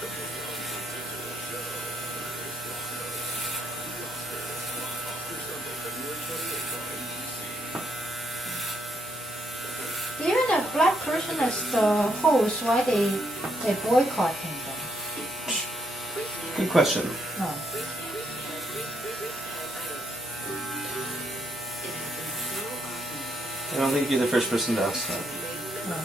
Even a black person as the host, why they boycott him then? Good question. No. I don't think you're the first person to ask that. No.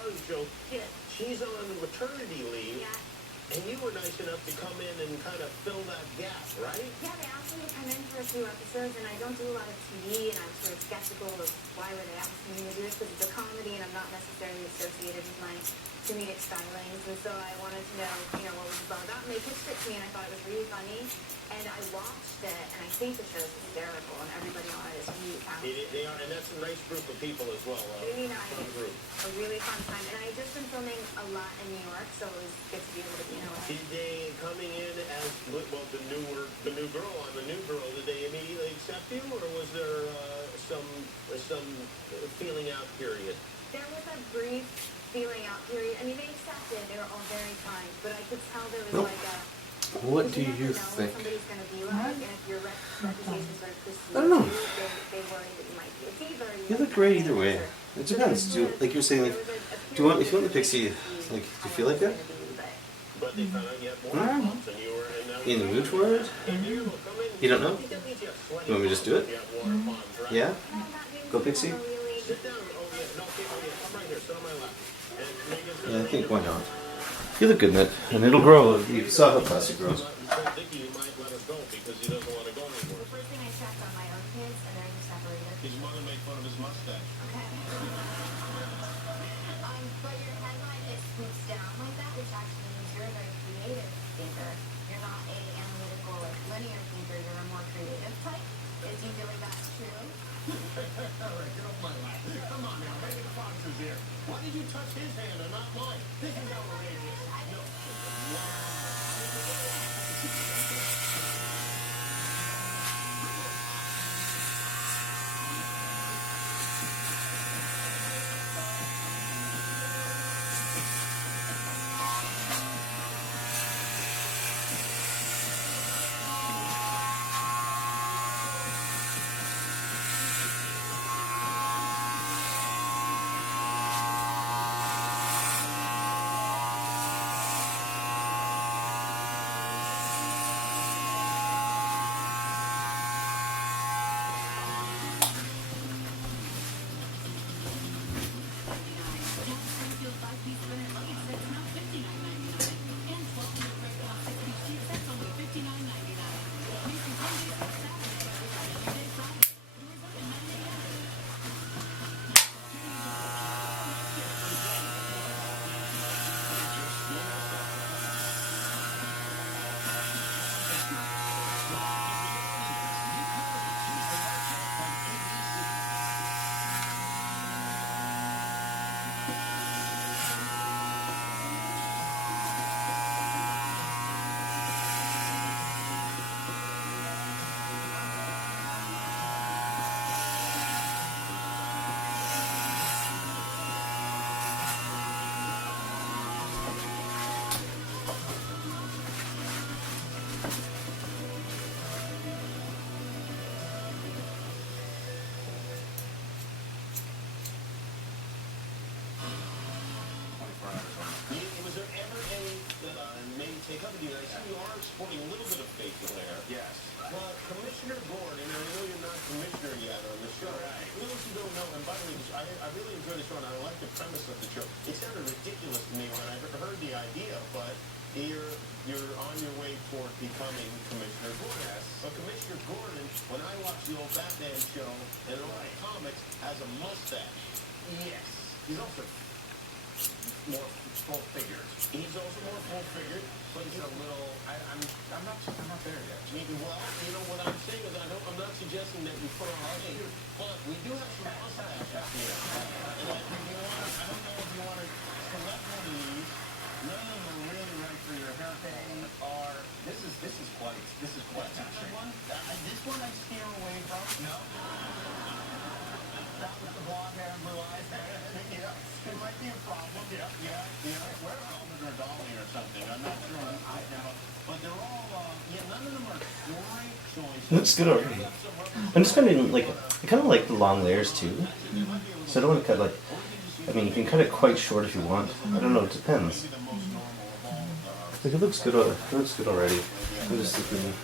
daughter's Joe. Yes. She's on maternity leave. Yeah. And you were nice enough to come in and kind of fill that gap, right? Yeah, they asked me to come in for a few episodes, and I don't do a lot of TV, and I was sort of skeptical of why were they asking me to do this, because it's a comedy, and I'm not necessarily associated with my comedic stylings, and so I wanted to know, what it was all about, and they pitched it to me, and I thought it was really funny, and I watched it, and I think the show's hysterical, and everybody on it is really talented. They are, and that's a nice group of people as well. Really nice. Fun group. A really fun time, and I just been filming a lot in New York, so it was good to be able to be in LA. Did they, coming in as, well, the new girl, I'm the new girl, did they immediately accept you, or was there some feeling out period? There was a brief feeling out period. I mean, they accepted. They were all very kind, but I could tell there was like a... What do you you never know think? what somebody's going to be like, and if your reputation sort of precedes I don't know. you, they worry that you might be a diva. You look great either way. It depends. Like you were saying, like, if you want the Pixie, like, do you feel like that? But they found out you had more bumps and you were In the mood for it? You don't know? You want me to just do it? Yeah? Go Pixie? Sit down. Oh, yeah. No, okay, I'm right here. Sit on my lap. And Megan's Yeah, I think why not? You look good in it, and it'll grow. You saw how fast it grows. Dickie might let us go because he doesn't want to go anymore. The first thing I checked on my own kids, and they're separated. His mother made fun of his mustache. Okay. But your headline is swoops down like that, which actually means you're a very creative thinker. You're not a analytical, like linear thinker. You're a more creative type. Do you feel like that's true? All right, get off my lap. Come on now, Megan Fox is here. Why did you touch his hand and not mine? This is outrageous. No. Was there ever any name take up with you? I see you are sporting a little bit of facial hair. Yes. Commissioner Gordon, and I know you're not commissioner yet on the show. Right. For those who don't know, and by the way, I really enjoy the show, and I like the premise of the show. It sounded ridiculous to me when I heard the idea, but you're on your way toward becoming Commissioner Gordon. Yes. But Commissioner Gordon, when I watch the old Batman show and all the comics, has a mustache. Yes. He's also More full-figured. He's also more full-figured, But it's a little. I'm not there yet. well, what I'm saying is I'm not suggesting that you put on shape, but we do have some mustaches here. And I don't know if you want to select one of these. None of them are really right for your hair. They are. This is quite. This is quite touching. This one I steer away from. No. That was the blonde hair and blue eyes. Yeah, it might be a problem. Yeah. We're Alvin or Dolly or something. I'm not sure on I know. But they're all, none of them are great choices. Looks good already. I'm just finding, like, I kind of like the long layers too. So I don't want to cut, like, I mean, you can cut it quite short if you want. I don't know, it depends. Like, it looks good, already. I'm just thinking.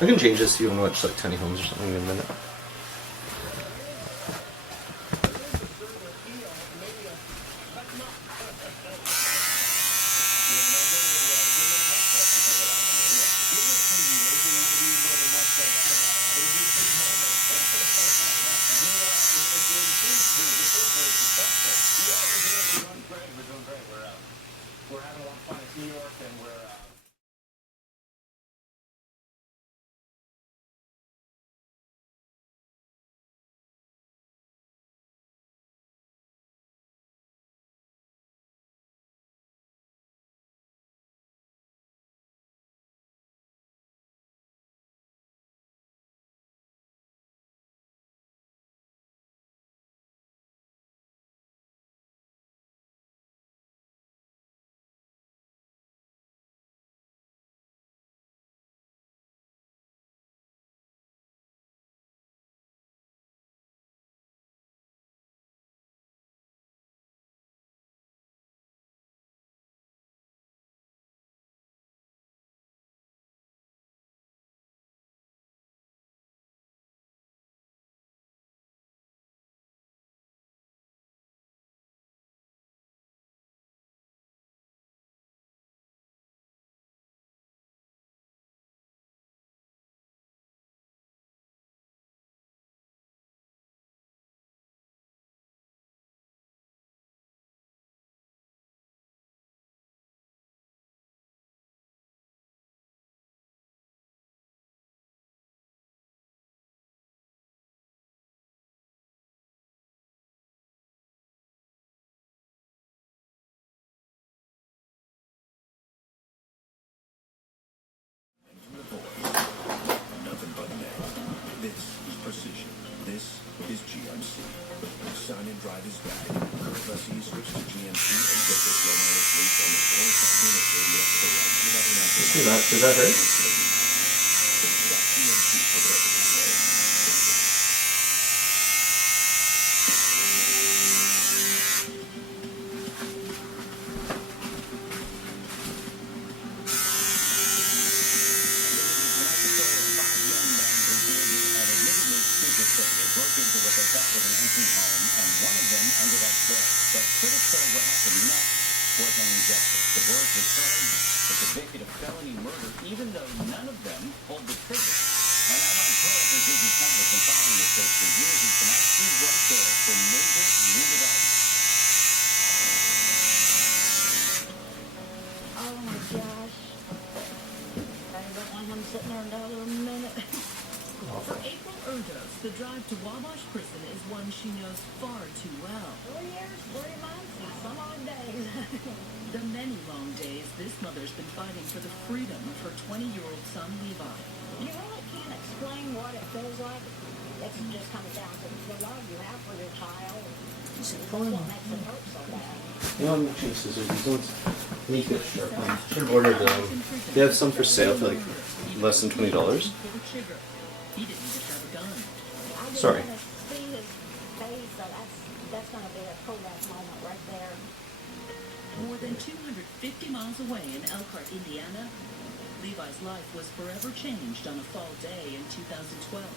I can change this if you want to watch, like, Tiny Homes or something in a minute. New York, and we're nothing but net. This is precision. This is GMC. Sign and drive is back. Current lessees switch to GMC and get this low mileage lease on the 415 at KDS for like $2.99. Does that hurt? GMC for purposes. Broke into what they thought was an empty home, and one of them ended up dead. But critics say what happened next was an injustice. The boys were charged with convicted of felony murder, even though none of them pulled the trigger. And unlike her, I think Disney Channel has been following this case for years, and tonight she's right there for major new development. Oh my gosh. I don't want him sitting there another minute. For April Erdos, the drive to Wabash Prison is one she knows far too well. 3 years, 3 months, and some odd days. The many long days this mother's been fighting for the freedom of her 20-year-old son, Levi. You really can't explain what it feels like. It just comes down to the love you have for your child. That's what makes it hurt so bad. You know, I'm making scissors. These ones need to get sharp. Should have ordered them. They have some for sale for like less than $20. Pull the trigger. He didn't even have a gun. I just Sorry. want to see his face, so that's going to be a cool-ass moment right there. More than 250 miles away in Elkhart, Indiana, Levi's life was forever changed on a fall day in 2012.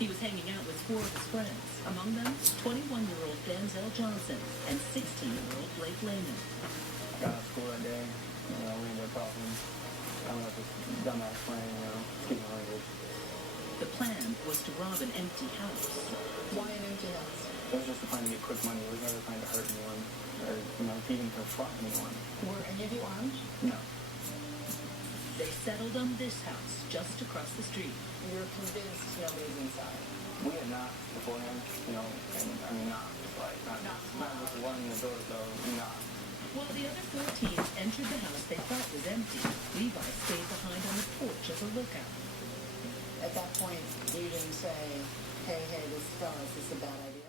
He was hanging out with 4 of his friends, among them 21-year-old Denzel Johnson and 16-year-old Blake Lehman. got out of school that day. We ended up talking. I don't know if it's dumbass plan, speaking language. The plan was to rob an empty house. Why an empty house? It was just a plan to get quick money. It was never trying to hurt anyone or, even confront anyone. Were any of you armed? No. They settled on this house just across the street. You're convinced nobody's inside. We had knocked beforehand, and not just running the door, though, not. While the other 4 teens entered the house they thought was empty, Levi stayed behind on the porch as a lookout. At that point, you didn't say, hey, this is a bad idea.